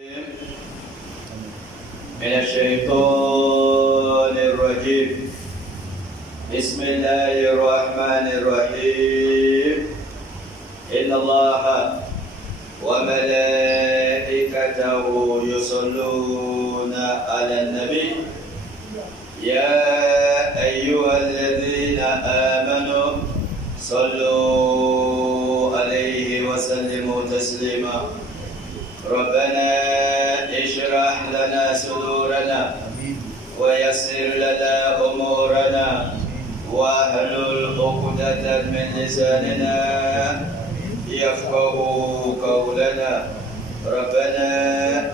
من الشيطان الرجيم. بسم الله الرحمن الرحيم. إن الله وملائكته يصلون على النبي يا أيها الذين آمنوا صلوا عليه وسلموا تسليما. ربنا اشرح لنا صدورنا ويسر لنا أمورنا واحلل عقدة من لساننا يفقه قولنا. ربنا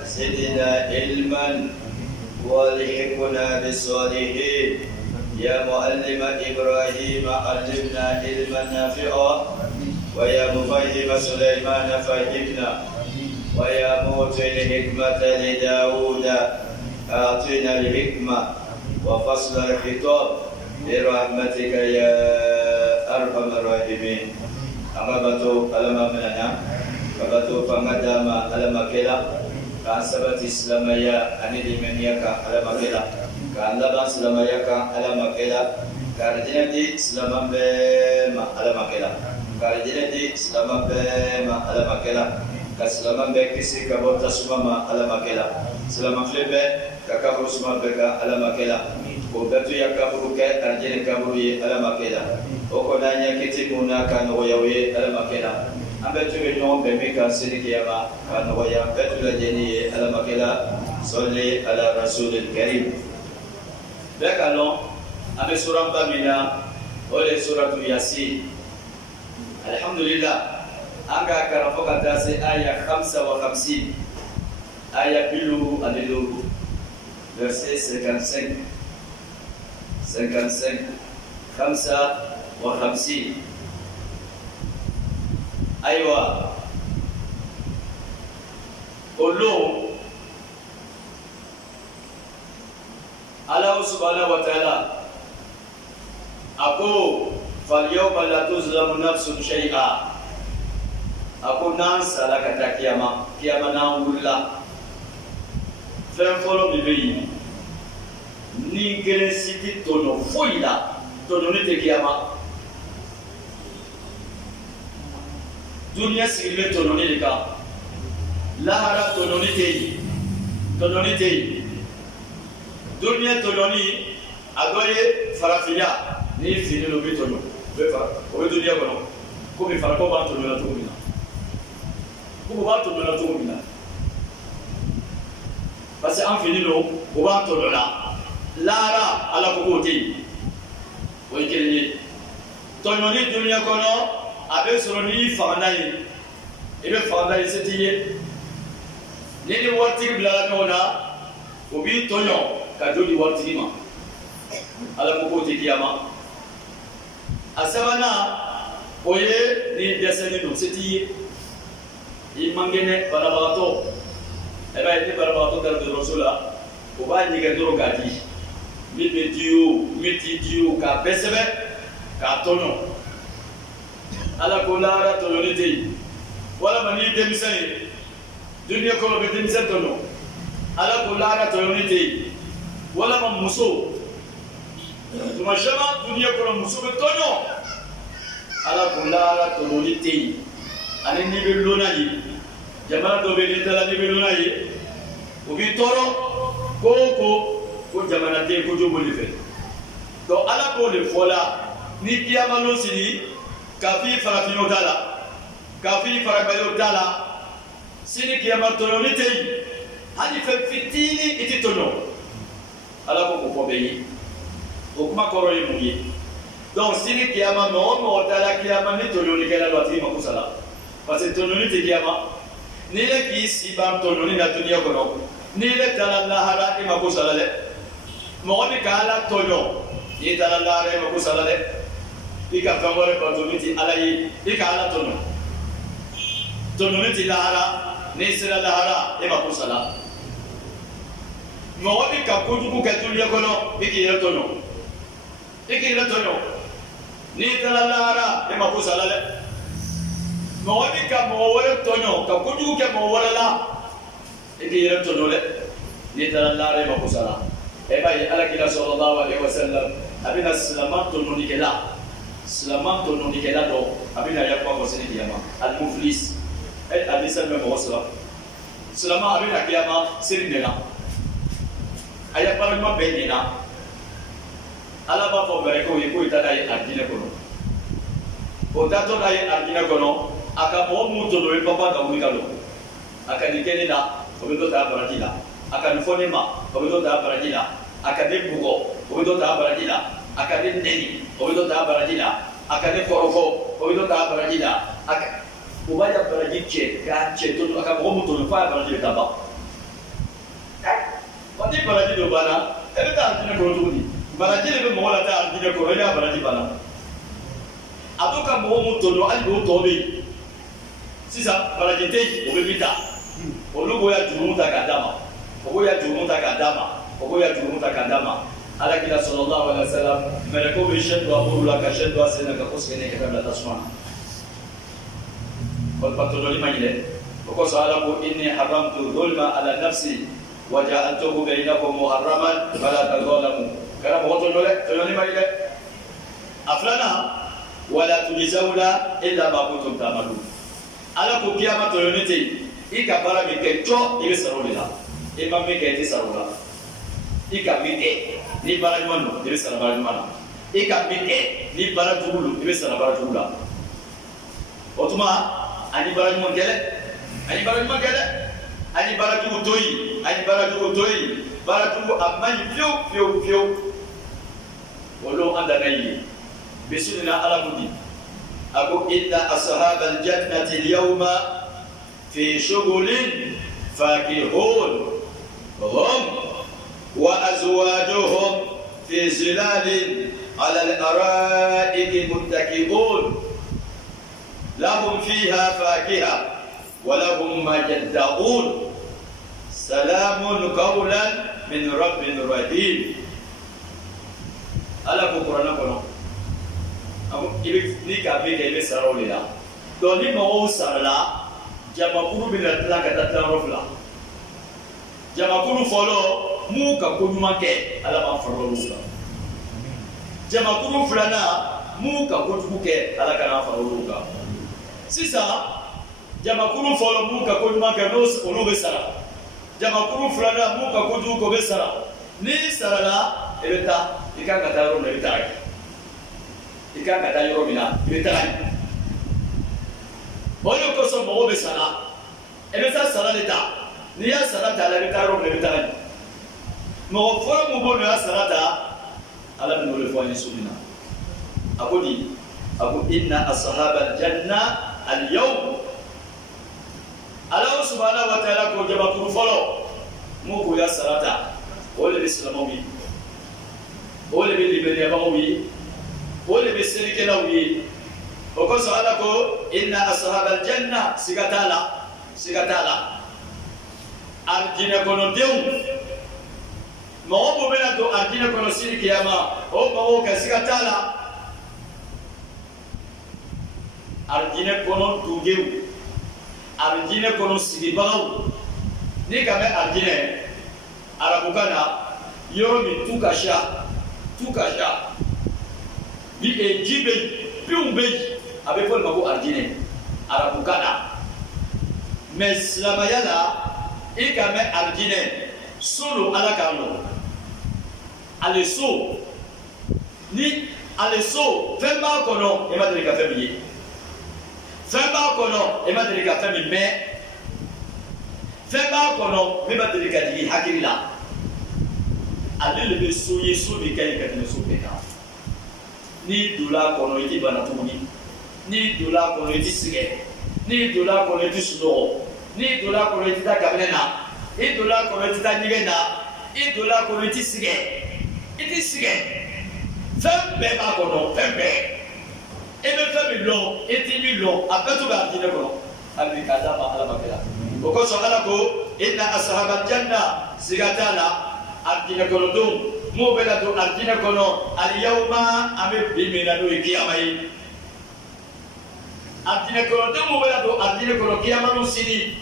زدنا علما والحقنا بالصالحين. يا معلم إبراهيم علمنا علما نافعا ويا مفهم سليمان فهمنا ويا موت الحكمة لداود أعطنا الحكمة وفصل الخطاب برحمتك يا أرحم الراحمين. أمامتو ألم مننا فبتو فمدام ألم كلا كان سبت إسلامية أني منيك ألم كلا كان لبا إسلامية ألم كلا كاردينتي إسلام بما ألم كلا كاردينتي إسلام بما ألم كلا كسلام بكسي كبوتا سمما ألم كلا سلام فلبة ككبر سمما بك ألم كلا وبتو يكبرك أرجين كبري ألم كلا وكنا كتبنا كانوا يوي ألم كلا أبتو اليوم بميكا سيركيما كانوا يا بتو لجني ألم كلا صلي على رسول الكريم. بكالون أبي سورة بامينا ولا سورة ياسين. الحمد لله أنك كرفوك تاسي آية 55 آية بلو أدلو verset 55 55 أيوة قولوا الله سبحانه وتعالى أقول فاليوم لا تظلم نفس شيئا. أقول نانسى لك تكيما كيما نقول لا فنفولو بيبي نيجري سيتي تونو فويلا تونو نتكيما دنيا سيربي تونو نيكا لا هرا تونو نتي دنيا تونو ني أقولي فرافيا ني فيني لو بيتونو بفا وبي دنيا كنو كومي فرقو بان تونو لا تومينا كومي بان تونو لا تومينا parce que an fini lo o b'a tɔnɔ la laara ala ko k'o tɛ yen o ye kelen ye. tɔɲɔni dunuya kɔnɔ a bɛ sɔrɔ n'i fagana ye i bɛ fagana ye se t'i ye ni waritigi bilala ɲɔgɔn na o b'i tɔɲɔ ka jo di waritigi ma ala ko k'o tɛ kiyama. a sabanan o ye ni dɛsɛlen don se t'i ye i man kɛnɛ banabagatɔ. E b'a ye ni banabagatɔ taara dɔgɔtɔrɔso la o b'a ɲɛgɛn dɔrɔn k'a di min bɛ di o min t'i di o k'a bɛɛ sɛbɛn k'a tɔɲɔ. ala ko lahara tɔɲɔni tɛ yen walima n'i ye denmisɛn ye duniya kɔnɔ bɛ denmisɛn tɔɲɔ ala ko lahara tɔɲɔni tɛ yen walima muso tuma caman duniya kɔnɔ muso bɛ tɔɲɔ ala ko lahara tɔɲɔni tɛ yen ani n'i bɛ lona ye. jamana dɔ bɛ n'i taara n'i bɛ lona ye o b'i tɔɔrɔ ko o ko jamana den ko jo b'olu fɛ. donc ala k'o de fɔ la ni kiyama lon sigi k'a fɔ i farafinw t'a la k'a fɔ i farabaliw t'a la sini kiyama tɔɲɔni tɛ yen hali fɛn fitinin i tɛ tɔɲɔ ala ko k'o fɔ bɛɛ ye. o kuma kɔrɔ ye mun ye. donc sini kiyama mɔgɔ o mɔgɔ taara kiyama ni tɔɲɔnikɛla don a tigi mako sara parce que tɔɲɔni tɛ kiyama. n'i le k'i si ban tɔɲɔni na duniya kɔnɔ n'i le taara lahara i mako sara dɛ. mɔgɔ min ka ala tɔɲɔ n'i taara lahara i mako sara dɛ. i ka fɛn wɛrɛ bato min ti ala ye i ka ala tɔɲɔ. tɔɲɔni ti lahara n'i sera lahara i mako sara. mɔgɔ min ka kojugu kɛ duniya kɔnɔ i k'i yɛrɛ tɔɲɔ. n'i taara lahara i mako sara dɛ. mɔgɔ min ka mɔgɔ wɛrɛ tɔɲɔ ka kojugu kɛ mɔgɔ wɛrɛ la iti yere tonole ni tarallare makusala e bay alakila sallallahu alaihi wasallam abina silaman tononi kela do abina yakwa ko sini kiyama al muflis e abisa me mo sala silama abina kiyama sini dena aya parma be dena ala ba fo bare ko ita dai adina kono o tato dai adina kono aka mo mu to do e papa ka mu kalo aka dikene da o be do ta barakila aka nfonema o be do ta barakila aka de bugo o be do ta barakila aka de neni o be do ta barakila aka de korofo o be do ta barakila aka o ba ya barakiche ka che to aka mo mu to do fa barakila ta ba wati barakila bana e ta adina kono to ni barakila be mo la ta adina kono ya barakila bana adoka mo mu to do ali bo to be sisa barakite o be bita olugo ya jurumuta kadama ogo ya jurumuta kadama ala kila sallallahu alaihi wasallam mereko be shedo abula ka shedo asena ka koskene ka kabla tasma wal patoloni majide oko sala ko inni haramtu dhulma ala nafsi wa ja'altuhu bainakum muharraman fala tadhalamu kana mo toloni majide aflana wala tujzauna illa ma kuntum ta'malun ala ko kiyama toloni te ika bara mi ke cho ibe sarolila e ma mi ke ti sarola ika mi ke ni bara mano ibe sarabara mana ika mi ke ni bara tugulu ibe sarabara tugula otuma ani bara mo gele ani bara tugu toyi bara tugu amani fio wolo anda nayi bisunna ala budi aku inna ashabal jannati al-yawma في شغل فاكهون هم وأزواجهم في ظلال على الأرائك متكئون لهم فيها فاكهة ولهم ما يدعون سلام قولا من رب رحيم ألا كقرآن كنا أمو إبني كابي كيف سرولي لا دوني مو سرلا jamakuru bina tla ka tatla rofla jamakuru folo mu ka koduma ke ala ma faro ruka jamakuru fulana mu ka kodugu ke ala kana faro ruka sisa jamakuru folo mu ka koduma ke no ono be sara jamakuru fulana mu ka kodugu ko be sara ni sarala ebeta ikanga taro na bitara ikanga tayoro bina bitara oyo ko so mo be sala e be sala leta ni ya sala ta la bita ro le bita mo fo mo bo na sala ta ala no le fo ni sunna akodi aku inna ashabal janna al yawm Allah subhanahu wa ta'ala ko jaba ku folo mo ko ya salata o le islamowi o le bi libere ba wi o le bi serike la wi oko sala ko inna ashabal janna sigatala arjina kono dew mo bo bena do arjina kono siri kiyama o mo ka sigatala arjina kono dugew arjina kono sigibaw ni kame arjina arabukana yoro mi tukasha bi ejibe piumbe abe fol mako arjine arabukana mais lamayala ikame arjine solo alakano aleso ni aleso femba kono e madre ka femiye femba kono e madre ka femi me femba kono me madre ka di hakila alele be soye so be kay ka tene so beka ni dola kono iti bana tuni ni dola kono iti sige ni dola kono iti sudo ni dola kono iti takamena ni dola kono iti tanyigena ni dola kono iti sige fembe ba kono fembe ebe fembe lo iti mi lo apetu ba dine kono abi kadama ala bakela oko so ala ko inna ashabal janna sigatala adina kono dum mo bela do adina kono al yawma ame bimena do kiyamai adina kono dum mo bela do adina kono kiyama no sini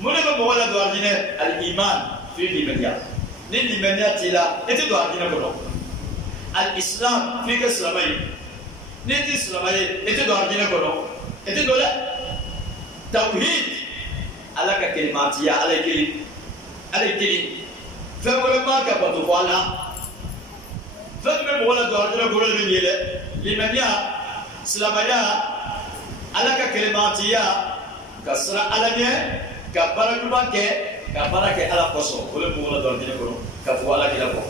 mun ne bɛ mɔgɔ la don alijinɛ al-iman fi limaniya ni limaniya t'i la i tɛ don alijinɛ kɔnɔ al-islam f'i ka silamɛ ye n'i tɛ silamɛ ye i tɛ don alijinɛ kɔnɔ i tɛ don dɛ tawhid ala ka kelimatiya ala ye kelen fɛn wɛrɛ ma ka bato fɔ a la fɛn min bɛ mɔgɔ la don alijinɛ kɔnɔ de bɛ ɲɛ dɛ limaniya silamɛya ala ka kelimatiya ka siran ala ɲɛ ka baara ɲuman kɛ ka baara kɛ ala kosɔn o de bɛ mɔgɔ la don alijinɛ kɔnɔ ka fɔ ala kira kɔ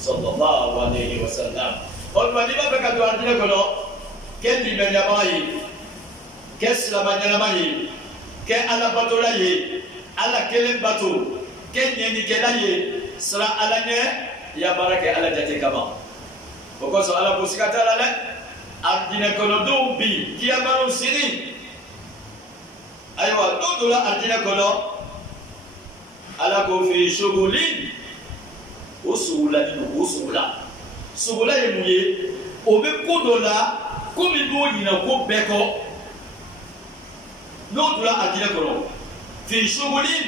sallallahu alayhi wa sallam o tuma n'i b'a fɛ ka don alijinɛ kɔnɔ kɛ limaniyabaga ye kɛ silamɛ ɲɛnama ye kɛ ala batola ye ala kelen bato kɛ ɲɛnikɛla ye siran ala ɲɛ i ya baara kɛ ala jate kama o kosɔn ala ko siga t'a la dɛ alijinɛ kɔnɔdenw bi kiyamanu sini ayiwa n'o donna alijinɛ kɔnɔ ala ko fi shugulin o sugulani don o sugula ye mun ye o bɛ ko dɔ la ko min b'o ɲinɛ ko bɛɛ kɔ n'o donna alijinɛ kɔnɔ fi shugulin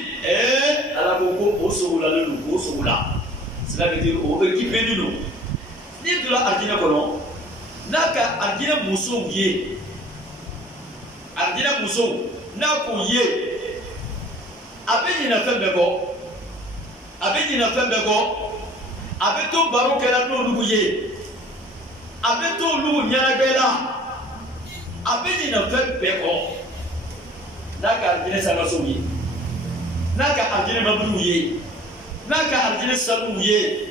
ala ko o sugulani don o sugula cela veut dire o équipé don n'i donna alijinɛ kɔnɔ n'a ka alijinɛ musow ye alijinɛ musow n'a k'u ye a bɛ ɲinɛ fɛn bɛɛ kɔ a bɛ to baro kɛla n'olu ye a bɛ to olu ɲɛnajɛ la a bɛ ɲinɛ fɛn bɛɛ kɔ n'a ka alijinɛ sangasow ye n'a ka alijinɛ mɔbiliw ye n'a ka alijinɛ sanuw ye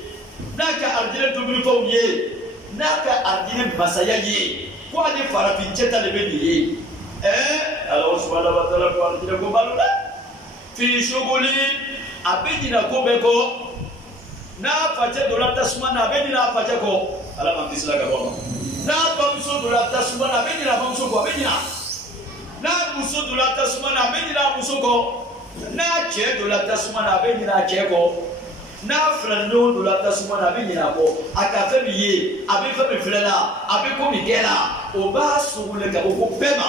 n'a ka alijinɛ dumunifɛnw ye n'a ka alijinɛ masaya ye ko ale farafin cɛ ta de bɛ nin ye ala subhanahu wa ta'ala ko alijinɛ ko balo dɛ fi shuguli a bɛ ɲinɛ ko bɛɛ kɔ n'a facɛ donna tasuma na a bɛ ɲinɛ a facɛ kɔ ala ma kisi la ka bɔ ma n'a bamuso donna tasuma na a bɛ ɲinɛ a bamuso kɔ a bɛ ɲinɛ n'a muso donna tasuma na a bɛ ɲinɛ a muso kɔ n'a cɛ donna tasuma na a bɛ ɲinɛ a cɛ kɔ n'a filaninɲɔgɔn donna tasuma na a bɛ ɲinɛ a kɔ a ka fɛn min ye a bɛ fɛn min filɛ la a bɛ ko min kɛ la o b'a sugu le ka o ko bɛɛ ma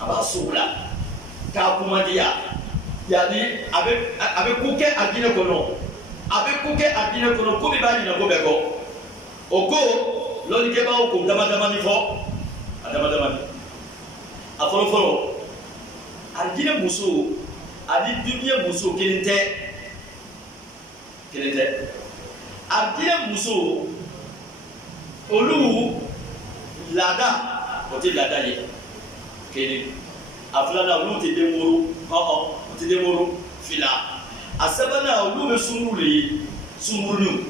a b'a sugu la k'a kumandiya yanni a bɛ ko kɛ alijinɛ kɔnɔ a bɛ ko kɛ alijinɛ kɔnɔ ko min b'a ɲinɛ ko bɛɛ kɔ o ko lɔlikɛbagaw k'o damadamani fɔ a damadamani a fɔlɔfɔlɔ alijinɛ muso ani duniya muso kelen tɛ alijinɛ muso olu laada o tɛ laada ye kelen a filanan olu tɛ den wolo o tɛ den wolo fila a sabanan olu bɛ sunkuruw de ye sunkuruninw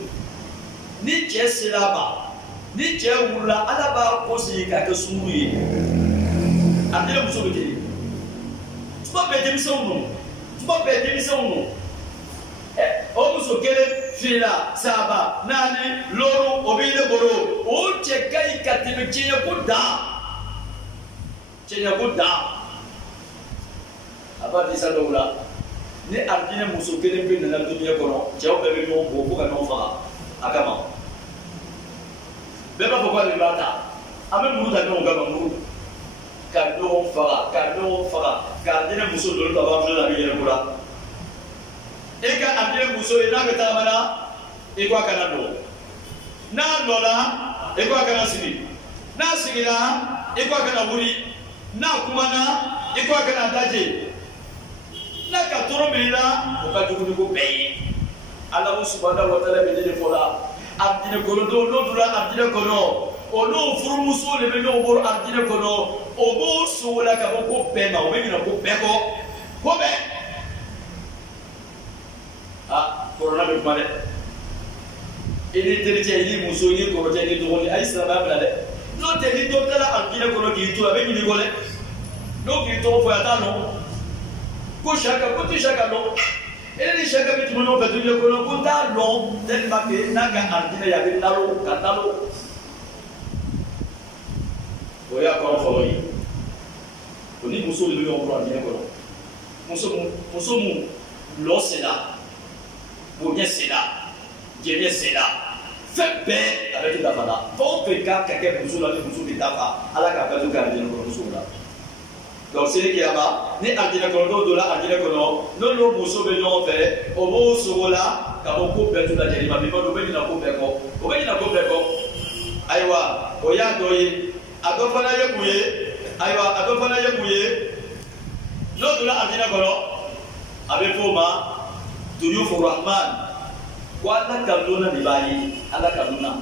ni cɛ sera a ma ni cɛ wulila ala b'a ko sigi k'a kɛ sunkuru ye alijinɛ muso bɛ ten tuma bɛɛ denmisɛnw nɔ o muso kelen fila saba naani wɔɔrɔ o bɛ ne bolo o cɛ ka ɲi ka tɛmɛ cɛɲɛko dan a b'a disa dɔw la ni alijinɛ muso kelen bɛ nana duniya kɔnɔ cɛw bɛɛ bɛ ɲɔgɔn bɔ fo ka ɲɔgɔn faga a kama bɛɛ b'a fɔ ko ale b'a ta an bɛ muru ta ɲɔgɔn kama muru ka ɲɔgɔn faga ka alijinɛ muso dɔ ta b'a filɛ la a bɛ yɛlɛ ko la e ka alijinɛ muso ye n'a bɛ tagama na i ko a kana nɔ n'a nɔla i ko a kana sigi n'a sigira i ko a kana wuli n'a kumana i ko a kana daje n'a ka tɔɔrɔ min na o ka jugu ni ko bɛɛ ye ala subhanahu wa ta'ala bɛ ne de fɔ la alijinɛ kɔnɔdenw n'o donna alijinɛ kɔnɔ olu furumuso de bɛ ɲɔgɔn bolo alijinɛ kɔnɔ o b'o sogo la ka bɔ ko bɛɛ ma o bɛ ɲinɛ ko bɛɛ kɔ ko bɛɛ kɔrɔna bɛ kuma dɛ i ni tericɛ i ni muso i ni kɔrɔcɛ i ni dɔgɔnin a ye silamɛya bila dɛ n'o tɛ ni dɔ taara alijinɛ kɔnɔ k'i to a bɛ ɲinɛ i kɔ dɛ n'o k'i tɔgɔ fɔ a t'a dɔn ko saka ko ti saka dɔn e ni saka bɛ tɛmɛ ɲɔgɔn fɛ duniya kɔnɔ ko t'a dɔn tellement que n'a ka alijinɛ ye a bɛ nalo ka nalo o y'a kɔrɔ fɔlɔ ye o ni muso de bɛ ɲɔgɔn bolo alijinɛ kɔnɔ muso mun lɔ sera bonya sera jɛnɛ sera fɛn bɛɛ a bɛ to dafa la fɛn o fɛn k'a ka kɛ muso la ni muso bɛ dafa ala k'a bɛɛ to k'a alijinɛ kɔnɔ musow la donc c'est kiyama ni ardina kono do la ardina kono no lo muso be no fe o bo sogola ka bo ko be tula jeri ma bi do be na ko be ko o be na ko be ko aywa o ya do yi ado fana ye kuye aywa ado fana ye kuye no do la ardina kono abe foma duyufu rahman wa alla kaluna dibayi alla kaluna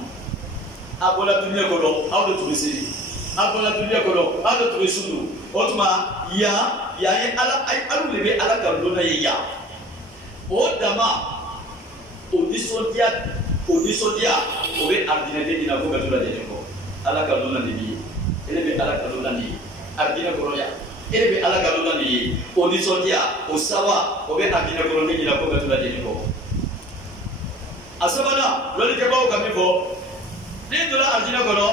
abola dunya kono awdo tubisi abola dunya kono awdo tubisulu otuma ya ye ala ay alu lebe ala kaluna ye ya o dama o disodia o be ardina de dina ko betula de ko ala kaluna ni ele be ala kaluna ni ardina kono ya ele be ala kaluna ni o disodia o sawa o be ardina kono de dina ko betula de ko asabana lolu ke bawo kamifo ni dola ardina kono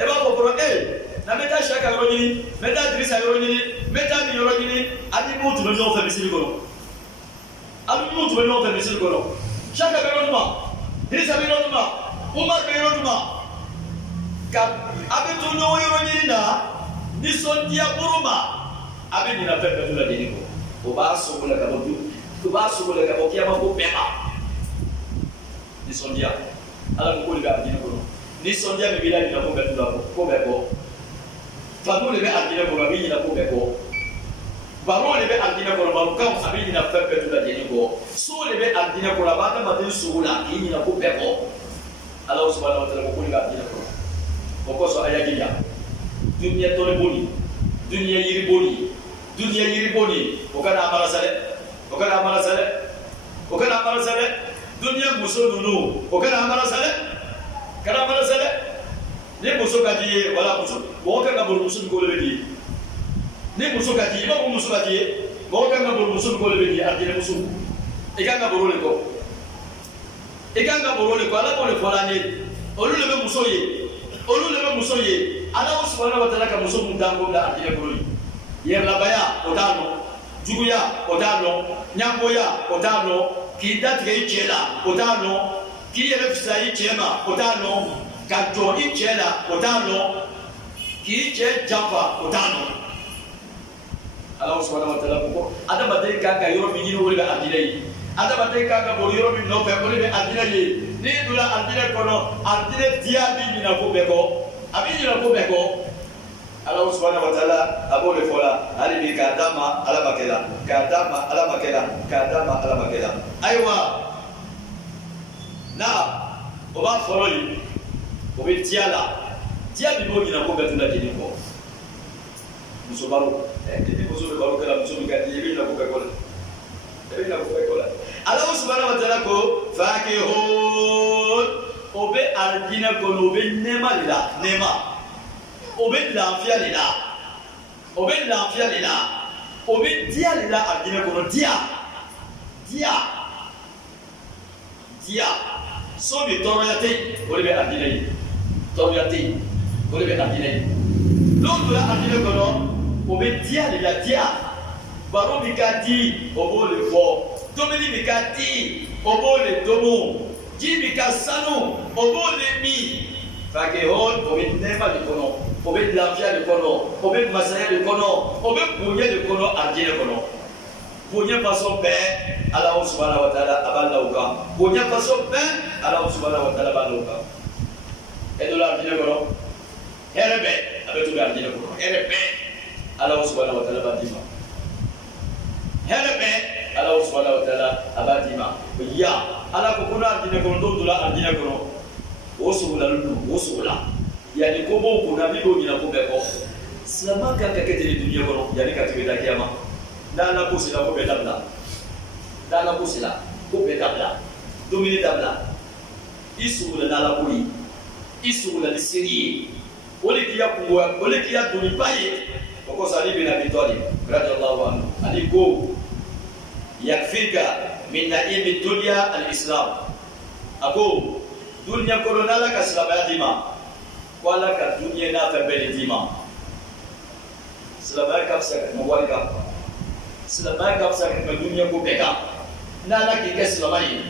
e ba ko pro na meta shaka yoroni meta drisa yoroni meta ni yoroni adi mutu be no fa misiri kono adi mutu be no fa misiri kono shaka be ronuma drisa be ronuma umar be ronuma ka abe to no yoroni na ni sondia buruma abe ni na fe be dola de ko o ba so ko la ka bo tu ba so ko la ka bo kiama ko pema ni sondia ala ko ga ardina kono ni sondia be bila ni na ko be dola ko be ko fanu le be ardina kono abi na ko be ko baro le be ardina kono ba kam abi na fe be tula de ko so le be ardina kono ba ta ba de sugula ki na ko be ko Allah subhanahu wa ta'ala ko ga ardina kono ko so aya giya dunya to le boni dunya yiri boni o kana amara sale dunya muso nunu o kana amara sale ni muso ka di wala muso mo ka buru muso ko le di ni muso ka di ba muso ka di mo ka buru muso ko le di ardina muso e ka buru le ko ala ko le fola ni olu le be muso ye ala subhanahu wa ta'ala ka muso mun dango da ardina ko yer la baya o dano juguya o dano nyamboya o dano ki datge chela o dano ki yele fisai chema o dano ka jo ichela o dano ki che jamba o dano Allah subhanahu wa ta'ala ko adama de ka yoro mi yino wala ardina yi adama de ka bo yoro mi no fe ko le ardina yi ni dula ardina kono ardina diabi ni na ko be ko abi ni na ko be ko Allah subhanahu wa ta'ala abole fola ali bi kadama ala makela aywa na o ba folo yi o be diabi bo ni na ko be tula jeni ko muso baro tete muso be baro kala muso ga di bi na ko be ko Allah subhanahu wa ta'ala ko fakihun o be ardina ko no be nema o be lafiya de la o be dia de la ardina kono dia so bi toroyate o le be ardina yi l'autre la ardina kono o be dia de la dia baro bi ka di o bo le fo domini bi ka di o bo le domo ji bi ka sanu o bo le mi fakehon o be nema de kono o be lafiya de kono o be masaya de kono o be bonya de kono ardina kono bonya façon bɛɛ ala subhanahu wa ta'ala aballa uka bonya façon bɛɛ ala subhanahu wa ta'ala aballa uka edola ardina kono herebe abetu ardina kono herebe ala subhanahu wa ta'ala badima herebe ala subhanahu wa ta'ala abadima ya ala ko kono ardina kono do dola ardina kono wosula yani ko bo ko na bibo ni na ko be ko silama ka ka ke dunia kono yani ka tibe da kiyama dala ko sila ko be dabla domini dabla isula dala ko yi isula ni siri wole kiya kuwa wole kiya duni baye ko sali bin abi talib radiyallahu anhu ali ko yakfika min na'im dunya al-islam ako dunia kono nala ka silama dima wala ka dunia na fa bele dima silama ka sa ka wala ka silama ka sa ka dunia ko beka nala ki ka silama yi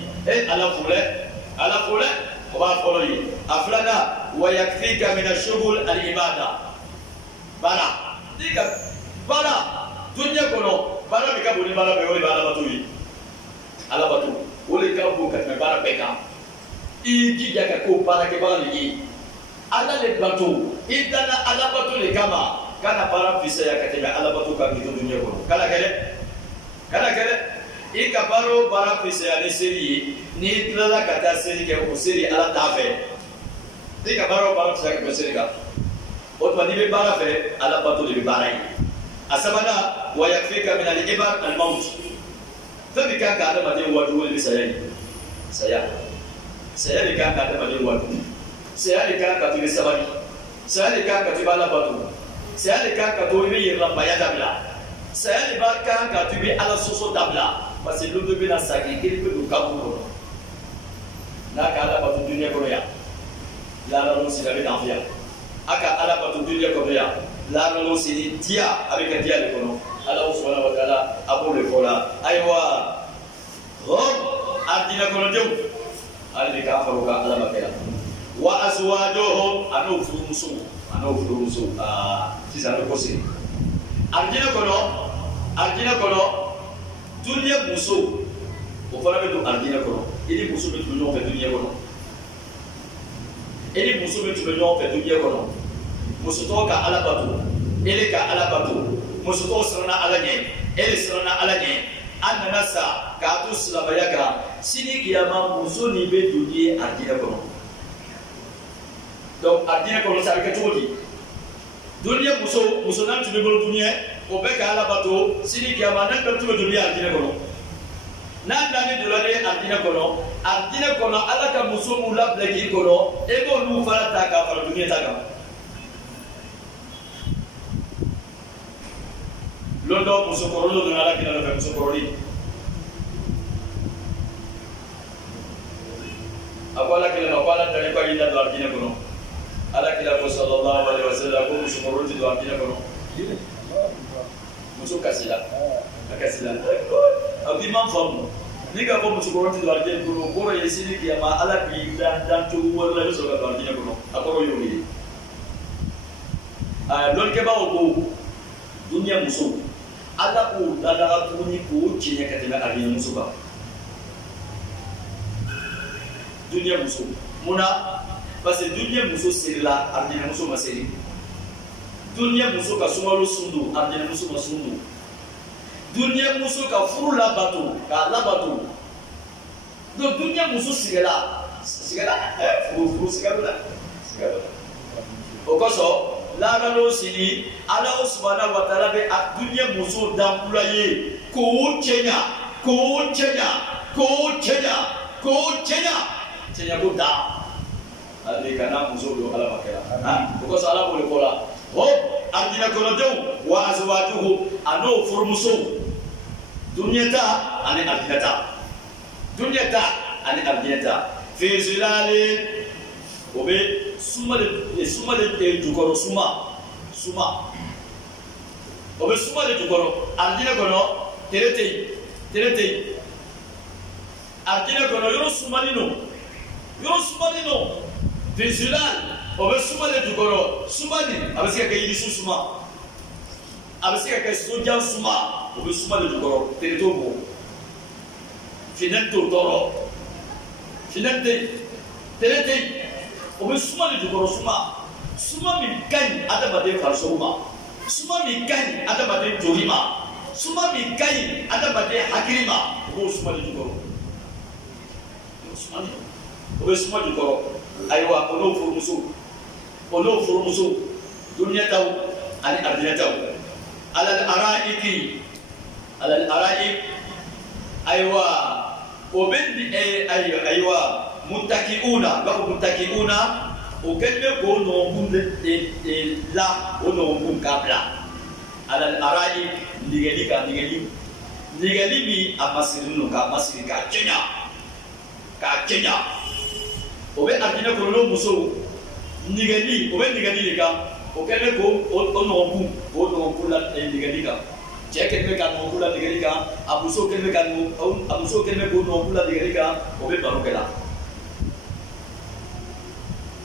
ala fule ko ba folo yi aflana wa yakfika min ash-shughul al-ibada bala dika Bara dunia kono bara bika boni bara be ole bara batui ala batu ole ka bu ka bara beka I di jaka ko bara ke bara ni ala le batu idana ala batu le kama kana bara fisa ya katebe ala batu ka gitu dunia kono kala kele I ka baro bara fisa ya ni seri ni tlala kata seri ke o seri ala tafe I ka baro bara fisa ke seri ka o to ni be bara fe ala batu le bara yi asabana wa yakfika min al-ibar al-maut fabika ka ada made wadu wal saya bika ka ada made wadu saya bika ka tu sabari saya bika ka tu bala batu saya bika ka tu bi yiramba ya dabla saya bika ka tu bi ala soso dabla parce que l'autre bi na saki kiri ko kabu na ka ala batu dunia ko ya la la no si la d'envia aka ala batu dunia ko ya la no si dia avec dia le kono Allah subhanahu wa ta'ala abu le kola aywa hom adina kono jom ali ka faruka ala makela wa azwajuhum anu furumusu sisa no kosi adina kono dunia muso o fana be do adina kono ili muso be do no fe dunia kono ili muso be do no fe dunia kono muso to ka ala batu ili ka ala batu muso to sirana ala nye ili sirana ala nye anana sa ka tu silabaya ka sini kiyama muso ni be dunia adina kono donc adina kono sa ke todi dunia muso nan tu be bolo dunia o be ka ala batu sini kiyama nan be tu be dunia adina kono nan dani dolane adina kono ala ka muso mu labla ki kono e ko lu fara ta ka fara dunia ta ka londo muso korolo do ala kila la muso koroli akwala tani kwa inda do adina kono ala kila sallallahu alaihi wasallam ko muso koroli do adina kono muso kasila abi man famu ni ga ko muso koroli do adina kono ko re sini kiyama ala bi dan to wala so ga do adina kono akoro yomi don ke ba ko dunia muso ala ko dada tuni ko cinya katela adina muso ba dunia muso muna parce que dunia muso sirila adina muso masiri dunia muso ka sumalo sundu adina muso masundu dunia muso ka furu la bato donc dunia muso sigala furu sigala okoso la no sini ala subhanahu wa ta'ala be dunia muso dampulaye ko chenya ko da ale kana muso do ala makela okoso ala bole kola ho adina kono do wa azwajuhu ano furmuso dunia ta ane adinata fi zilalin obe suma de jukoro suma obe suma de jukoro adina kono terete adina kono yoro suma nino fi zilal obe suma de jukoro suma ni abasika ke yisu suma abasika ke sojan suma obe suma de jukoro terete obo finento toro terete obe suma de jukoro suma mi gani adabade farsoma suma mi gani adabade jorima suma mi gani adabade hakirima obe suma de jukoro obe suma de jukoro aywa ono furumuso dunia taw ani adina taw alal araiki aywa obendi aywa muttakiuna okende ko no bunde la ono bun kabla alal arai ndigeli mi amasirino ka masiri ka kenya obe adina ko no muso ndigeli ka okende ko ono bun la ndigeli ka cheke me ka no bula ndigeli ka abuso kende ko no bula ndigeli ka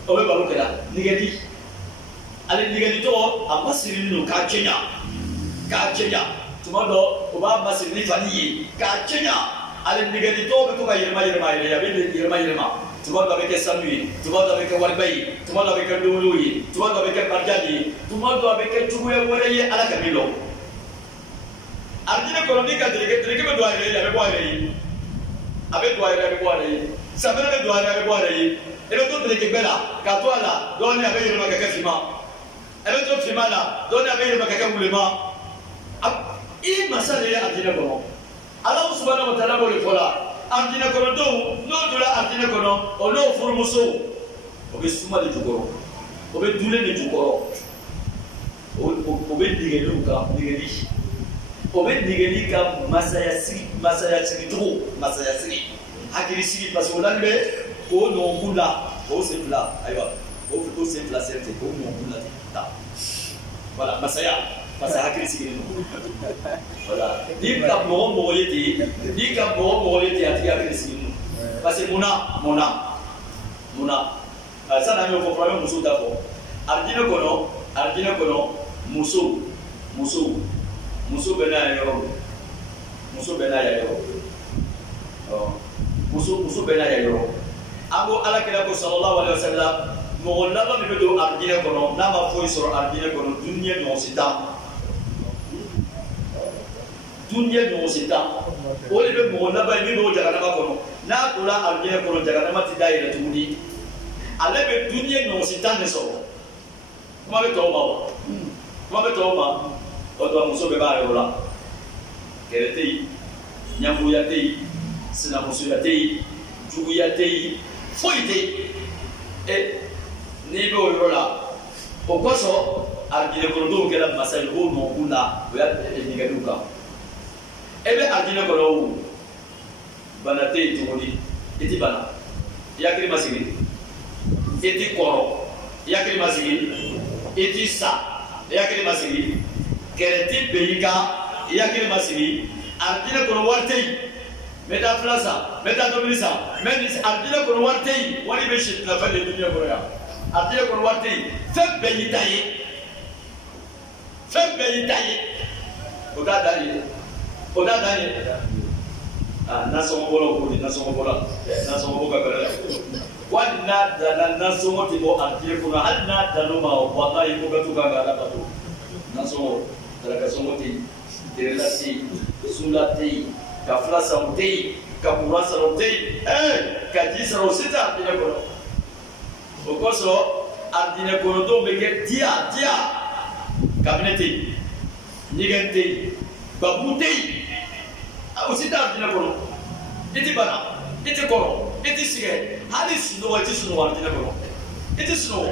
obe barokela nigedi ale nigedi to amasiri no ka kenya k'a cɛɲa tuma dɔ o b'a masiri ni fani ye k'a cɛɲa ale nɛgɛlitɔ bɛ to ka yɛlɛma yɛlɛma yɛlɛ a bɛ yɛlɛma yɛlɛma tuma dɔ a bɛ kɛ sanu ye tuma dɔ a bɛ kɛ wariba ye tuma dɔ a bɛ kɛ domino ye tuma dɔ a bɛ kɛ barikali ye tuma dɔ a bɛ kɛ cogoya wɛrɛ ye ala ka min dɔn alijinɛ kɔnɔ n'i ka tereke bɛ don a yɛrɛ ye a bɛ bɔ a yɛrɛ ye a bɛ don a yɛrɛ a bɛ bɔ a yɛrɛ ye sanfɛla bɛ don a yɛrɛ a bɛ bɔ a yɛrɛ ye i bɛ to tereke bɛɛ la k'a to a la dɔɔnin a bɛ yɛlɛma ka kɛ finman a bɛ to finman na dɔɔnin a bɛ yɛlɛma ka kɛ wulema i masa de ye alijinɛ kɔnɔ ala subahana wa taala b'o de fɔ la alijinɛ kɔnɔdenw n'o donna alijinɛ kɔnɔ o n'o furumusow o bɛ suma de jukɔrɔ o bɛ dule de jukɔrɔ o bɛ degeliw kan degeli o bɛ degeli ka masaya sigi cogo masaya sigi hakili sigi parce que o la bɛ k'o ɲɔgɔnkun la k'o sen fila ayiwa k'o sen fila sen ten k'o ɲɔgɔnkun la ta voilà masaya parce que hakili sigilen don voilà n'i ka mɔgɔ ye ten n'i ka mɔgɔ ye ten a tigi hakili sigilen don parce que munna sanni an y'o fɔ fɔlɔ an bɛ muso ta fɔ alijinɛ kɔnɔ muso bɛ n'a yɔrɔ muso bɛ n'a yɔrɔ muso bɛ n'a yɔrɔ an ko alakira ko sallallahu alaihi wasallam mɔgɔ laban min bɛ don alijinɛ kɔnɔ n'a ma foyi sɔrɔ alijinɛ kɔnɔ duniya ɲɔgɔn si tan o de bɛ mɔgɔ laban min bɛ o jahanama kɔnɔ n'a donna alijinɛ kɔnɔ jahanama ti da yɛlɛ tuguni ale bɛ duniya ɲɔgɔn si tan de sɔrɔ kuma bɛ tɔw ma o tuma muso bɛɛ b'a yɔrɔ la kɛlɛ tɛ yen ɲangoya tɛ yen sinamusoya tɛ yen juguya tɛ yen foyi tɛ yen n'i bɛ o yɔrɔ la o kosɔn alijinɛ kɔnɔdenw kɛra masa ye o nɔkun na o y'a ɲininkaliw kan e bɛ alijinɛ kɔnɔ o bana tɛ yen tuguni i ti bana i hakili ma sigi i ti kɔrɔ i hakili ma sigi i ti sa i hakili ma sigi kɛlɛ ti bɛn i kan i hakili ma sigi alijinɛ kɔnɔ wari tɛ yen n bɛ taa fila san n bɛ taa tobili san alijinɛ kɔnɔ wari tɛ yen wari bɛ si nafa de dunuya kɔnɔ yan alijinɛ kɔnɔ wari tɛ yen fɛn bɛɛ y'i ta ye o t'a dan ye nasɔngɔ bɔra o de nasɔngɔ bɔra nasɔngɔ bɔ ka gɛlɛn dɛ wali n'a danna nasɔngɔ tɛ bɔ alijinɛ kɔnɔ hali n'a danna o ma walayi ko ka to k'a ka ala bato nasɔngɔ daraka sɔngɔ tɛ yen derela tɛ yen sula tɛ yen ka fila san o tɛ yen ka kuran san o tɛ yen ka ji san o si tɛ alijinɛ kɔnɔ o kosɔn alijinɛ kɔnɔdenw bɛ kɛ diya kabinɛ tɛ yen ɲɛgɛn tɛ yen babu tɛ yen o si tɛ alijinɛ kɔnɔ i ti bana i ti kɔrɔ i ti sɛgɛn hali sunɔgɔ i ti sunɔgɔ alijinɛ kɔnɔ i ti sunɔgɔ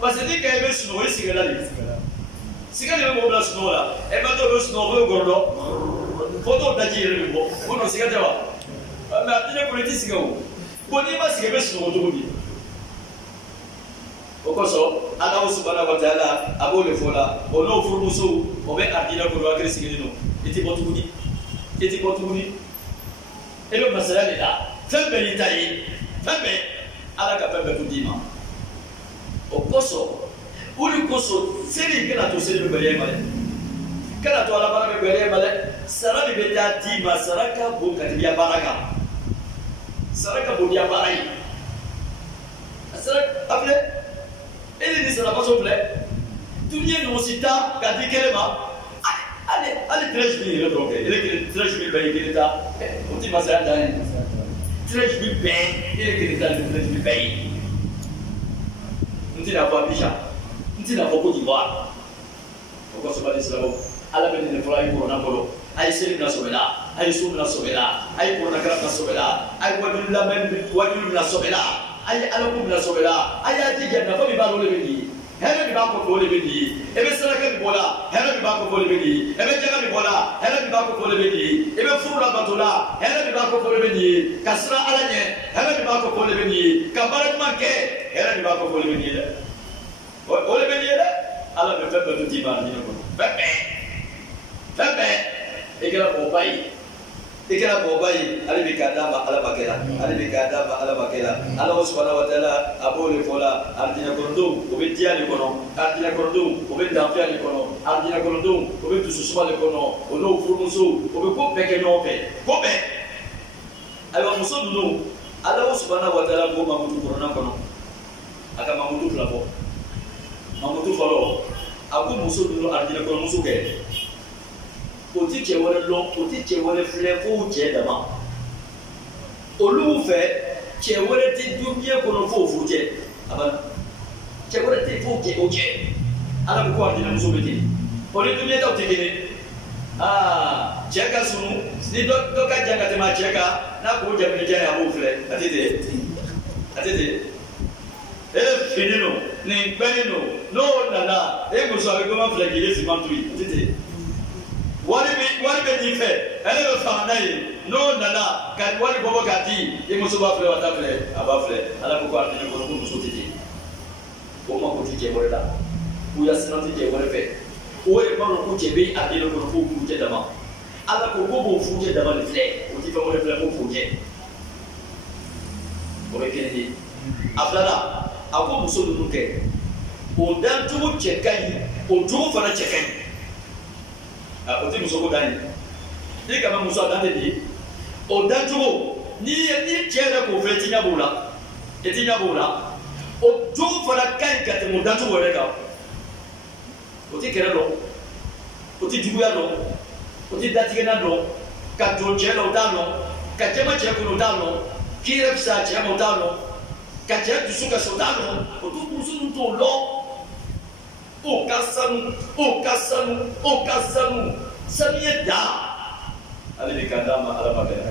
parce que n'i ka i bɛ sunɔgɔ i sɛgɛnna de sɛgɛn de bɛ mɔgɔ bila sunɔgɔ la e bɛ dɔw bɛ sunɔgɔ fo gɔrɔ dɔ fo dɔw daji yɛrɛ bɛ bɔ o nɔ sɛgɛn tɛ wa mɛ alijinɛ kɔnɔ i ti sɛgɛn o bon n'i ma sɛgɛn i bɛ sunɔgɔ cogo di o kosɔn ala subahana wa taala a b'o de fɔ la o n'o furumusow o bɛ alijinɛ kɔnɔ hakili sigilen don i ti bɔ tuguni e bɛ masaya de la fɛn bɛɛ y'i ta ye fɛn bɛɛ ala ka fɛn bɛɛ kun d'i ma o kosɔn o de kosɔn seli kana to seli bɛ bɛrɛ e ma dɛ kana to ala baara bɛ bɛrɛ e ma dɛ sara de bɛ taa d'i ma sara ka bon ka tɛmɛ baara kan sara ka bon ni baara ye sara a filɛ e de ni sarabaso filɛ duniya ɲɔgɔn si ta ka di kelen ma hali 13 000 yɛrɛ dɔrɔn kɛ ele kelen 13 000 bɛɛ ye kelen ta o ti masaya dan ye 13 000 bɛɛ ele kelen ta ni 13 000 bɛɛ ye n tɛna fɔ Abidjan n tɛna fɔ Côte d'Ivoire o kosɔn bali silamɛw ala bɛ nin fɔlɔ a ye kɔrɔna bolo a ye seli mina sɔbɛ la a ye su mina sɔbɛ la a ye kɔrɔnakara mina sɔbɛ la a ye wajulu mina sɔbɛ la a ye alako mina sɔbɛ la a y'a jija nafa min b'a la o de bɛ nin ye hɛrɛ min b'a kɔfɛ o de bɛ nin ye e bɛ saraka min bɔ la hɛrɛ min b'a kɔfɛ o de bɛ nin ye e bɛ jaga min bɔ la hɛrɛ min b'a kɔfɛ o de bɛ nin ye e bɛ furu la bato la hɛrɛ min b'a kɔfɛ o de bɛ nin ye ka siran ala ɲɛ hɛrɛ min b'a kɔfɛ o de bɛ nin ye ka baara ɲuman kɛ hɛrɛ min b'a kɔfɛ o de bɛ nin ye dɛ o de bɛ nin ye dɛ ala bɛ fɛn bɛɛ d'i ma alijinɛ kɔnɔ fɛn bɛɛ e kɛra mɔgɔba ye ikela bo bayi ale be kadama ala bakela ale be kadama ala bakela Allah subhanahu wa ta'ala abole fola ardina kondo o be tiali kono ardina kondo o be dafiali kono ardina kondo o be tususuma le kono o no furmuso o be ko peke nyope ko be ayo muso dunu Allah subhanahu wa ta'ala ko mamutu korona kono aka mamutu flabo mamutu falo aku muso dunu ardina kono muso ke oti cɛ wɛrɛ lɔn oti cɛ wɛrɛ filɛ fo cɛ dama olu fɛ cɛ wɛrɛ tɛ dunuya kɔnɔ fo furu cɛ abana cɛ wɛrɛ tɛ fo cɛ o cɛ ala ko ardina muso bɛ ten o ni dunuya taw tɛ kelen cɛ ka sunu ni dɔ ka jan ka tɛmɛ a cɛ kan n'a ko jabili jan ye a b'o filɛ a tɛ ten a tɛ ten e fini no nin gbɛni no n'o nana e muso a bɛ gɔmɔ filɛ k'i ye siman to yen a tɛ ten. wari bɛ nin fɛ ale bɛ fanga n'a ye n'o nana ka wari bɔ k'a di i muso b'a filɛ wa t'a filɛ a b'a filɛ ala ko ardina kɔnɔ ko muso tɛ ten o ma ko ti cɛ wɛrɛ la k'u ya siran ti cɛ wɛrɛ fɛ o ye b'a dɔn ko cɛ bɛ ardina kɔnɔ fo furu cɛ dama ala ko b'o furu cɛ dama de filɛ o ti fɛn wɛrɛ filɛ ko furu cɛ o bɛ kelen de a filanan a ko muso ninnu kɛ o dancogo cɛ ka ɲi o cogo fana cɛ ka ɲi. O tɛ muso ko dan ye i kana muso a dan tɛ di o dancogo ni cɛ yɛrɛ k'o fɛ i ti ɲɛ b'o la i ti ɲɛ b'o la o cogo fana ka ɲi ka tɛmɛ o dancogo yɛrɛ kan o tɛ kɛlɛ dɔn o tɛ juguya dɔn o tɛ datigɛna dɔn ka jɔ cɛ la o t'a dɔn ka jɛma cɛ kɔnɔ o t'a dɔn k'i yɛrɛ fisaya cɛ ma o t'a dɔn ka cɛ dusu kasi o t'a dɔn o t'o muso ninnu t'o dɔn. O ka sanu sanu ye da ale de ka d'a ma ala bakɛla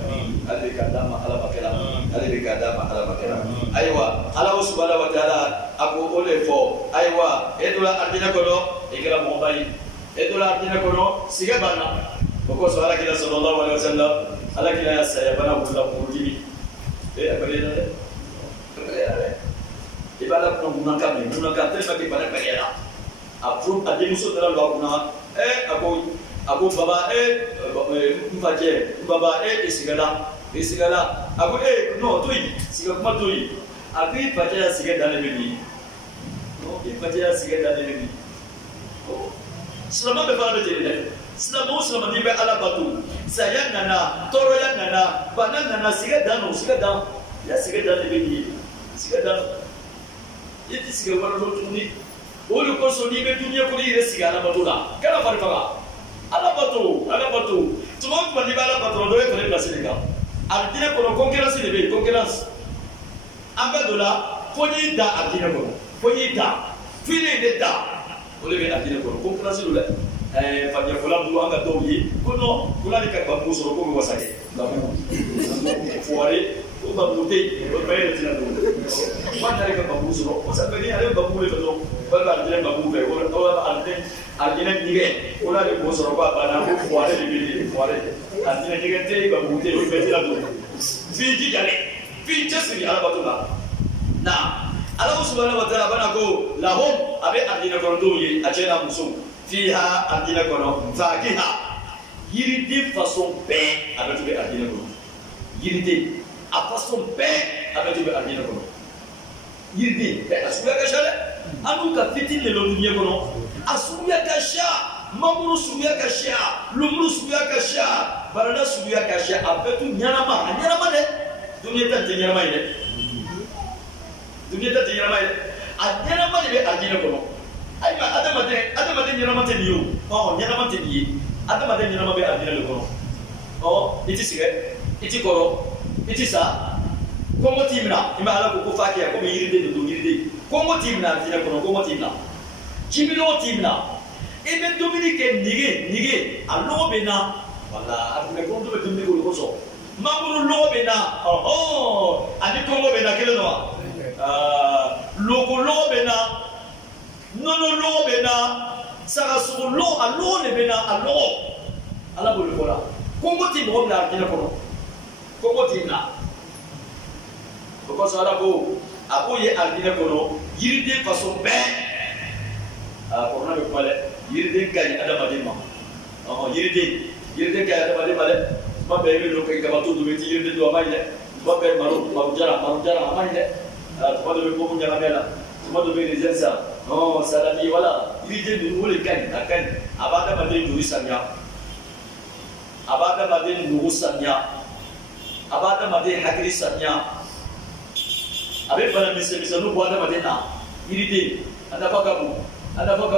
ale de ka d'a ma ala bakɛla ale de ka d'a ma ala bakɛla ayiwa ala subhanahu wa ta'ala a ko o de fɔ ayiwa e donna ardina kɔnɔ e kɛra mɔgɔba ye e donna ardina kɔnɔ siga banna o kosɔn ala kira sallallahu alaihi wasallam ala kira y'a saya bana wulila kuru dimi a bɛrɛ la dɛ i b'a la kunna munnakan mɛn munnakan tellement que bana bɛrɛ la. A denmuso taara don a kunna a ko baba n facɛ baba i sigala a ko non to yen siga kuma to yen a ko i facɛ ya sigɛ dan de bɛ nin ye i facɛ ya sigɛ dan de bɛ nin ye silamɛ bɛɛ fana bɛ ten dɛ silamɛ o silamɛ n'i bɛ ala bato saya nana tɔɔrɔya nana bana nana sigɛ dan no sigɛ dan ya sigɛ dan de bɛ nin ye sigɛ dan i tɛ sigɛ wɛrɛ dɔn tuguni. O de kosɔn n'i bɛ dunuya kɔnɔ i yɛrɛ sigi ala bato la kana fari faga ala bato tuma o tuma n'i bɛ ala bato la dɔ ye fɛnɛ bila sini kan ardina kɔnɔ concurrence de bɛ yen concurrence an bɛɛ don la fo n'i da ardina kɔnɔ fo n'i da f'i de da o de bɛ ardina kɔnɔ concurrence don dɛ fajɛfɔla bolo an ka dɔw ye ko non ko n'ale ka babu sɔrɔ ko bɛ wasa kɛ babu fɔɔre ko babu tɛ yen o bɛɛ yɛrɛ tɛna don ko n'ale ka babu sɔrɔ wasa bɛ ni ale babu de fɛ dɔrɔn. Wala ardina babu fɛ wala ardina ɲigɛ o la de k'o sɔrɔ ko a banna ko fɔɔre de bɛ yen fɔɔre ardina ɲigɛ tɛ yen babu tɛ yen o bɛɛ tɛ la don f'i jija dɛ f'i cɛsiri ala bato la na ala subhanahu wa ta'ala a bɛna ko lahum a bɛ ardina kɔnɔdenw ye a cɛ n'a muso fiha ardina kɔnɔ fakiha yiriden façon bɛɛ a bɛ tobi ardina kɔnɔ yiriden a façon bɛɛ a bɛ tobi ardina kɔnɔ yiriden a suguya ka ca dɛ. Anu ka fitini le lɔn dunuya kɔnɔ a suguya ka ca mangoro suguya ka ca lumuru suguya ka ca banana suguya ka ca a bɛɛ tun ɲɛnama a ɲɛnama dɛ dunuya ta tɛ ɲɛnama ye dɛ dunuya ta tɛ ɲɛnama ye a ɲɛnama de bɛ ardina kɔnɔ ayiwa adamaden ɲɛnama tɛ nin ye o ɲɛnama tɛ nin ye adamaden ɲɛnama bɛ ardina le kɔnɔ i ti sɛgɛn i ti kɔrɔ i ti sa kɔngɔ t'i minɛ i ma ala ko fakiya komi yiriden de don yiriden. Kɔngɔ t'i minɛ ardina kɔnɔ kɔngɔ t'i minɛ jiminɔgɔ t'i minɛ i bɛ dumuni kɛ nege a lɔgɔ bɛ na wala ardina kɔnɔ bɛ dumuni kɛ o kosɔn mangoro lɔgɔ bɛ na ani kɔngɔ bɛ na kelen wa loko lɔgɔ bɛ na nɔnɔ lɔgɔ bɛ na sagasogo lɔgɔ a lɔgɔ de bɛ na a lɔgɔ ala b'o de fɔ la kɔngɔ t'i mɔgɔ minɛ ardina kɔnɔ kɔngɔ t'i minɛ o kosɔn ala ko. A ko ye ardina kɔnɔ yiriden façon bɛɛ kɔrɔna bɛ kuma dɛ yiriden ka ɲi adamaden ma yiriden ka ɲi adamaden ma dɛ tuma bɛɛ i bɛ don kɛ gabato dɔ bɛ yen tigi de don a ma ɲi dɛ tuma bɛɛ marujara a ma ɲi dɛ tuma dɔ bɛ pomu ɲagami la tuma dɔ bɛ raisin san saladi wala yiriden ninnu o de ka ɲi a ka ɲi a b'a adamaden joli sanuya a b'a adamaden nugu sanuya a b'a adamaden hakili sanuya a bɛ bana misɛnninw bɔ adamaden na yiriden a nafa ka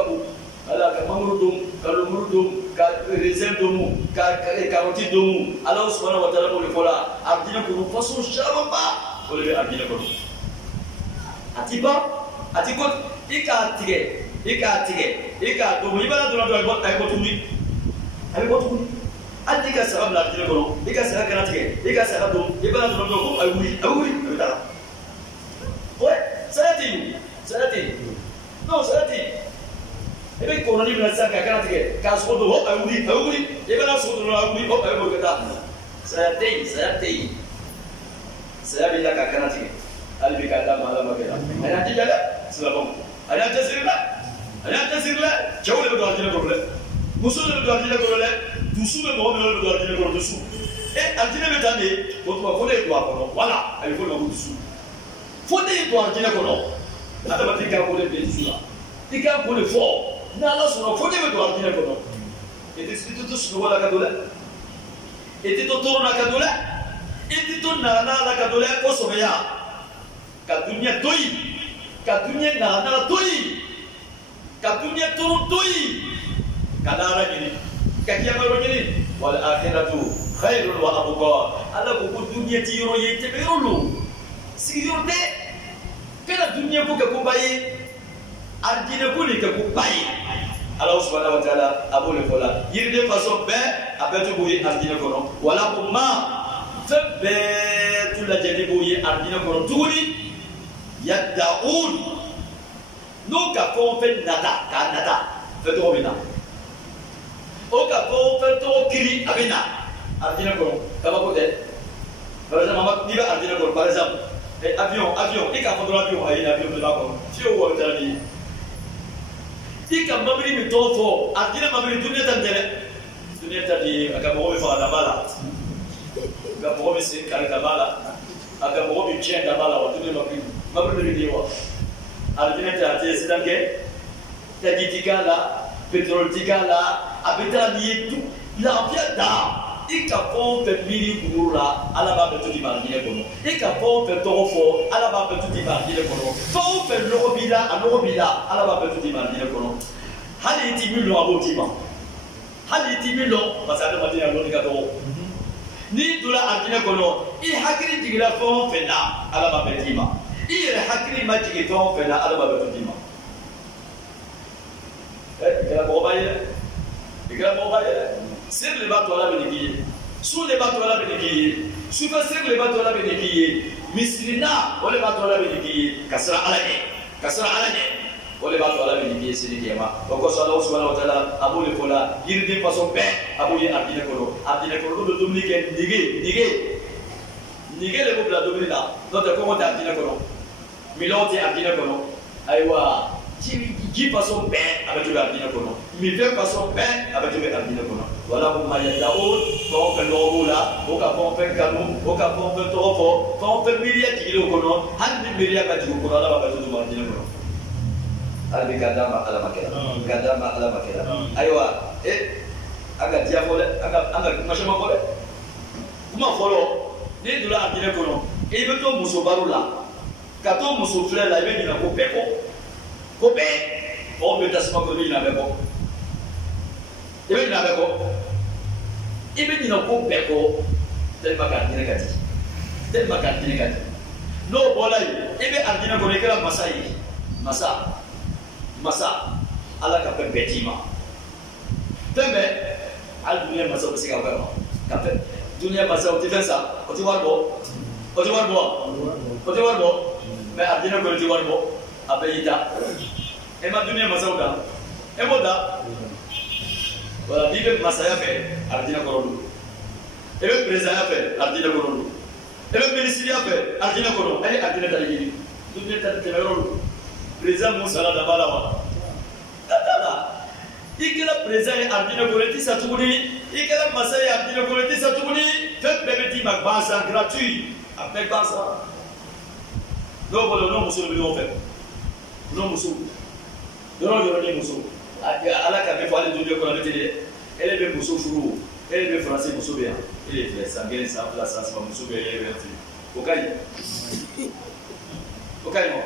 bon ala ka mangoro dun ka lemuru dun ka raisin dun ka karɔti dun ala subhanahu wa ta'ala b'o de fɔ la arijinɛ kɔnɔ façon caman ba o de bɛ arijinɛ kɔnɔ a ti ban a ti ko i k'a tigɛ dun i b'a dɔrɔn a bɛ bɔ tuguni hali n'i ka saga bila arijinɛ kɔnɔ i ka saga kana tigɛ i ka saga dun i b'a dɔrɔn ko a bɛ wuli a bɛ taa ouais saya tɛ yen non saya tɛ yen i bɛ kɔnɔni minɛ sisan k'a kana tigɛ k'a sogo don a bɛ wuli i bɛna sogo don a bɛ wuli a bɛ bɔ ka taa saya tɛ yen saya b'i la k'a kana tigɛ hali bi k'a d'a ma ala ma kɛ la a y'an jija dɛ silamɛw a y'an cɛsiri dɛ cɛw de bɛ don arijinɛ kɔnɔ dɛ muso de bɛ don arijinɛ kɔnɔ dɛ dusu bɛ mɔgɔ min bɛ don arijinɛ kɔnɔ dusu arijinɛ bɛ taa de o tuma fo ne ye don a kɔnɔ wala a bɛ fɔ o ma ko dusu fo ne ye don arijinɛ kɔnɔ adamaden k'a ko de bɛ dusu la i k'a ko de fɔ n'ala sɔnna fo ne bɛ don arijinɛ kɔnɔ i tɛ to sunɔgɔ la ka don dɛ i tɛ to tɔɔrɔ la ka don dɛ i tɛ to nana la ka don dɛ fo sɔbɛya ka duniya to yen ka duniya nana to yen ka duniya tɔɔrɔ to yen ka lahara ɲini ka kiyama yɔrɔ ɲini wal akhiratu khayrun wa abqa ala ko ko duniya ti yɔrɔ ye tɛmɛ yɔrɔ lo sigiyɔrɔ tɛ kana duniya ko kɛ koba ye arijinɛ ko de kɛ koba ye ala subhanahu wa ta'ala a b'o de fɔ la yiriden façon bɛɛ a bɛɛ tun b'o ye arijinɛ kɔnɔ wala ko fɛn bɛɛ tun lajɛlen b'o ye arijinɛ kɔnɔ tuguni yada'un n'o ka fɛn o fɛn nata k'a nata fɛn tɔgɔ bɛ na o ka fɛn o fɛn tɔgɔ kiri a bɛ na arijinɛ kɔnɔ kabako tɛ par exemple n'i bɛ arijinɛ kɔnɔ par exemple avion i k'a fɔ dɔrɔn avion ayi avion de b'a kɔnɔ fiyewu wari tɛ ni ye i ka mabiri min tɔgɔ fɔ arijinɛ mabiri duniya ta nin tɛ dɛ duniya ta ni a ka mɔgɔ min faga da b'a la a ka mɔgɔ min sen kari da b'a la a ka mɔgɔ min tiɲɛ da b'a la wa duniya mabiri de bɛ ye wa arijinɛ tɛ a tɛ sisan kɛ taji ti k'a la pétrole ti k'a la a bɛ taa n'i ye lafiya da i ka fɛn o fɛn miiri kunkuru la ala b'a bɛɛ to di ma arijinɛ kɔnɔ i ka fɛn o fɛn tɔgɔ fɔ ala b'a bɛɛ to di ma arijinɛ kɔnɔ fɛn o fɛn nɔgɔ b'i la a nɔgɔ b'i la ala b'a bɛɛ to di ma arijinɛ kɔnɔ hali i ti min dɔn a b'o d'i ma hali i ti min dɔn parce que adamaden ya dɔnni ka dɔgɔ n'i donna arijinɛ kɔnɔ i hakili jiginna fɛn o fɛn na ala b'a bɛɛ d'i ma i yɛrɛ hakili ma jigin fɛn o fɛn na ala b'a bɛɛ to d'i ma i kɛra mɔgɔba ye dɛ seri de b'a to ala bɛ nin k'i ye su de b'a to ala bɛ nin k'i ye sufɛ seri de b'a to ala bɛ nin k'i ye misirina o de b'a to ala bɛ nin k'i ye ka siran ala ɲɛ o de b'a to ala bɛ nin k'i ye seli kiyama o kosɔn ala subahana wa taala a b'o de fɔ la yiriden façon bɛɛ a b'o ye arijinɛ kɔnɔ n'u bɛ dumuni kɛ nige de b'u bila dumuni na n'o tɛ kɔngɔ tɛ arijinɛ kɔnɔ miliyɔn tɛ arijinɛ kɔnɔ ayiwa ji façon bɛɛ a bɛ tobi arijinɛ kɔnɔ minfɛn façon bɛɛ a bɛ tobi arijinɛ kɔnɔ wala ko mayada'un fɛn o fɛn nɔgɔ b'o la o ka fɛn o fɛn kanu o ka fɛn o fɛn tɔgɔ fɔ fɛn o fɛn miiriya jigilen o kɔnɔ hali ni miiriya ka jigin o kɔnɔ ala b'a bɛɛ to tobi arijinɛ kɔnɔ hali bi k'a d'a ma ala ma kɛra ayiwa an ka diya fɔ dɛ an ka kuma caman fɔ dɛ kuma fɔlɔ n'i donna arijinɛ kɔnɔ i bɛ to muso baro la ka to muso filɛ la i bɛ ɲinɛ ko bɛɛ kɔ ko bɛɛ mɔgɔ bɛ tasuma kɔ i bɛ ɲinɛ bɛɛ kɔ i bɛ ɲinɛ ko bɛɛ kɔ tellement que arijinɛ ka di n'o bɔra yen i bɛ arijinɛ kɔnɔ i kɛra masa ye masa ala ka fɛn bɛɛ d'i ma fɛn bɛɛ hali duniya masaw bɛ se ka fɛn ma ka fɛn duniya masaw tɛ fɛn san o tɛ wari bɔ mɛ arijinɛ kɔnɔ i tɛ wari bɔ a bɛɛ y'i ta e ma duniya masaw da e m'o da wala n'i bɛ masaya fɛ arijinɛ kɔnɔ don e bɛ perezanya fɛ arijinɛ kɔnɔ don e bɛ minisiriya fɛ arijinɛ kɔnɔ e ye arijinɛ ta de ɲini duniya ta tɛmɛ yɔrɔ don perezan mun sara daba la wa t'a la i kɛra perezan ye arijinɛ kɔnɔ i tɛ sa tuguni il y a Masaya, il y a collecté sa tournée, fait bébé ma base gratuit, avec base. Non, voilà, non, monsieur le million fait. Non, monsieur. Non, il y a des monsieur. À la café, il faut aller donner qu'on a télé. Elle est bien monsieur Fourou, elle est bien français monsieur bien. Elle est bien sanguine, ça place, ça se passe monsieur bien, elle est bien. Au cas où. Au cas où.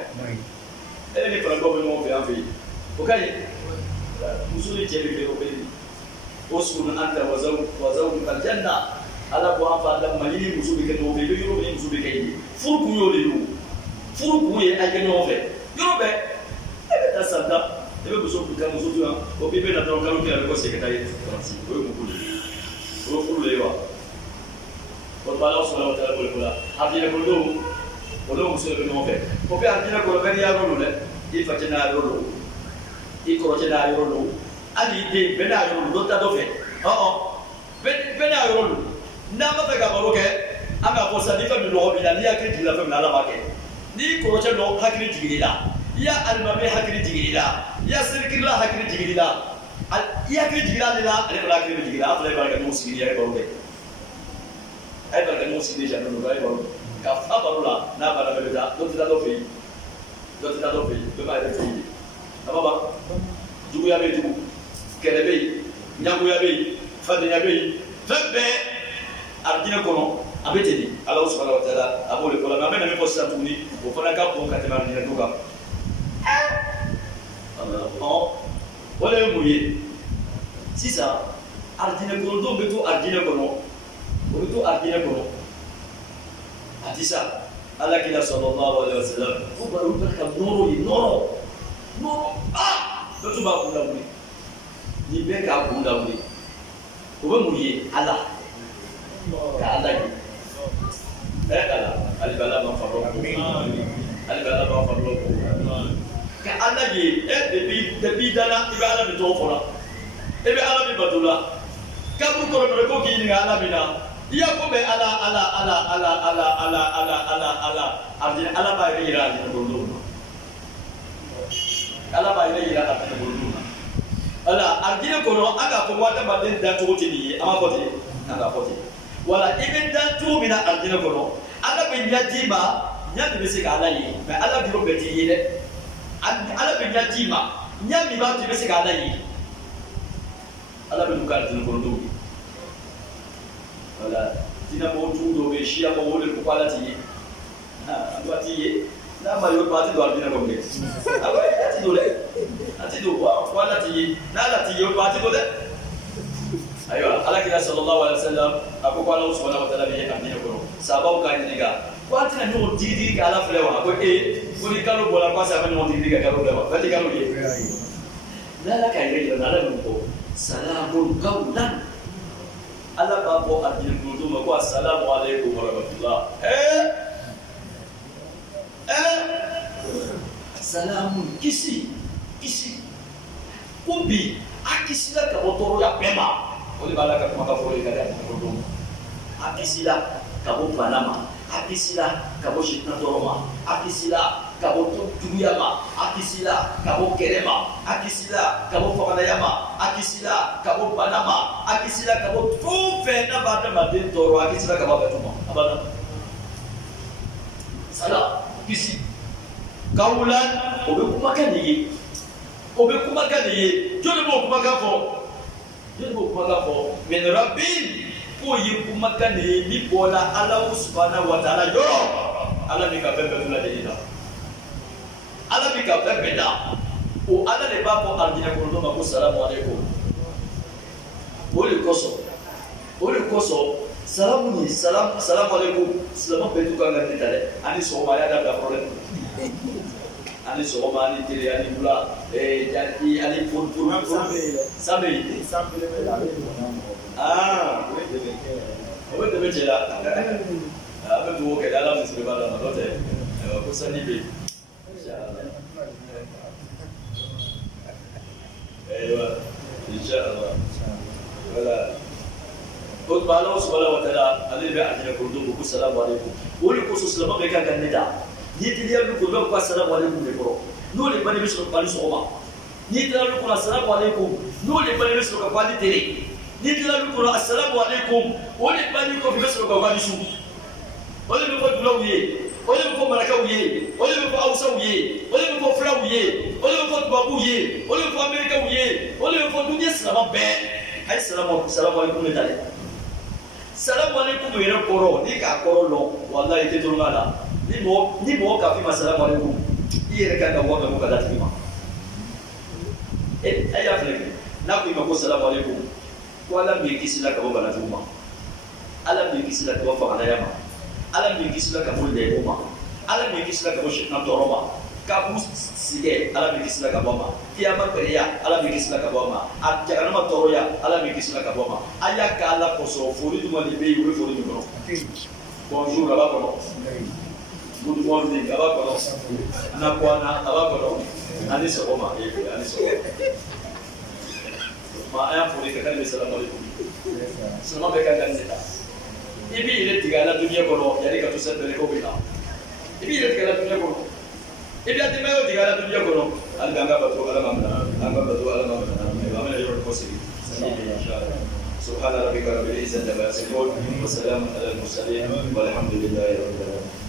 Elle est bien pour le moment, on fait. Au cas où. Monsieur le tiers est au pays. Au secours, Anta Wazao du Kaljanna. À la fois, en fait, la Mali, monsieur bien, on fait le euro, monsieur bien. Fourou, le euro. Fourou, il y a un euro. Euro, elle est à Santa. Il y a besoin de faire des choses. Au pays, il y a un calme qui est le secrétaire. Oui, beaucoup de choses. Vous voulez voir. Votre balance sur la hauteur de la Abdina Kodo, au nom de le fait. Au père Abdina Kodo, il faut qu'il y ait un rôle. Il faut qu'il y ait un rôle. Ali, Ben a rôle, l'autre a fait. Oh, Ben a rôle. N'a pas fait qu'à Maroc, à ma poste, il fait le lobby, il y a quelqu'un qui l'a fait dans la maquette. Ni Korocha no Hakri Tigila. Il y a Almame Hakri Tigila. Il y a Sirkila Hakri Tigila. Il y a Tigila là, elle va Hakri Tigila, après elle va nous signer avec Boré. Elle va nous signer jamais nous va Boré. Car Fabarola n'a pas la vérité, d'autres dans le pays. D'autres dans le pays, de ma pays. Ababa, Djouyabe Djou, Kelebe, Nyamuyabe, Fadeyabe, Febe, Ardina Kono. Abetedi Allah subhanahu wa ta'ala abole ko la mais même ko sa tourner o fana ka bon ka te mar dina duka Allah wala muye si ça ardina ko do beto ardina ko no o beto ardina ko no hadisa Allah kila sallallahu alaihi wasallam ko ba ru ka noro beto ba ko da ni be ka ko da o ba muye Allah ka Allah Alibala Mafaro. Alibala Mafaro. Ka Allah ye depuis dana ibe Allah bi to fora. Ibe Allah bi batula. Ka bu ko ko ki ni Allah bi na. Iya ko be Allah ardina Allah ba ri ra ni ko do. Allah ba ri ra ta ko do. Allah ardina ko no aga ko wata ba den da to ti ni ama ko ti aga ko ti. Wala even dan tu mina ardina kono ala be nyatima nyami be se ala yi mais ala biro be ti yele ala be nyatima nyami ba ti be se ala yi ala be dukal tin kono do wala tina mo tu do be shia mo wole ko pala ti ba ti ye na ma yo ba ti do ardina kono be awe ati do wala ti na la ti yo ba ti do de ayo ala kira sallallahu alaihi wasallam ako ko Allah subhanahu wa ta'ala bi amina ko sababu ka ni ga wati na no didi ga ala flewa ko ko ni kalo bola ko sa no didi ga kalo flewa fati kalo ye la ka ire na la ko salamun qawlan ala ba ko adil ko ko assalamu alaikum wa rahmatullah salamun kisi kumbi akisila ka otoro ya pema. Oleh bala ka kuma ka foro ka da ko do akisila ka bo panama akisila ka bo shitna toroma akisila ka bo tuyama akisila ka bo kerema akisila ka bo fakanayama akisila ka bo panama akisila ka bo tufe na bada madin toro akisila ka ba tuma abana sala kisi kaulan obe kuma kan ni jole bo kuma ka fo Jadi bukan apa, menerapi, koi bukan ni bola Allah subhanahu wa taala yo, Allah ni kafe betul ada ini. Allah ni kafe beda. O Allah le bapa arjina kono maku assalamualaikum. Boleh koso, assalamualaikum. Selama betul kan ngerti tadi. Ani soalnya ada problem. Ani soma ani tiri ani bula jadi ani pun sampai awet demi cela apa tu ke dalam sebenarnya apa tu pesan ni insyaallah wala Kut balau subhanahu wa ta'ala alil bi'adina kurdubu assalamualaikum uli khusus lama mereka akan nida ni dia lu ko ko assalamualaikum de bro no le bani bisu ko bani soma ni dia lu ko assalamualaikum no le bani bisu ko bani tere ni kila lu ko assalamu alaikum woni bani ko fi soro ko bani su woni ko dula wiye woni ko maraka wiye woni ko awsa wiye woni ko fla wiye woni ko babu wiye woni ko amerika wiye woni ko dunya salama be ay salamu alaikum ne dale salamu alaikum yere koro ni ka koro lo wallahi te dulu ngala ni mo ka fi masalamu alaikum yere ka wa ko ka dati ma ay afle na ko ma ko salamu alaikum wala mi kisila ka baba na tuma ala mi kisila ka fa kana yama ala mi kisila ka mo le uma ala mi kisila ka mo shina toroma ka bu sige ala mi kisila ka boma kiyama kariya ala mi kisila ka boma a jagana ma toroya ala mi kisila ka boma aya ka ala ko so fori du mali be yuri fori du kono bonjour aba kono good morning aba kono na kwana aba kono ani so boma ani so ma aya fori ka kan assalamu alaikum sama be kan kan neta ibi ile tigala dunia kono yari ka to sebele ko bina ibi ile tigala dunia kono ibi ati mayo tigala dunia kono alganga batu alamamna anga batu alamamna amana yoro kosiri inshallah subhana rabbika rabbil izzati amma yasifun wa salamun alal mursalin walhamdulillahi rabbil alamin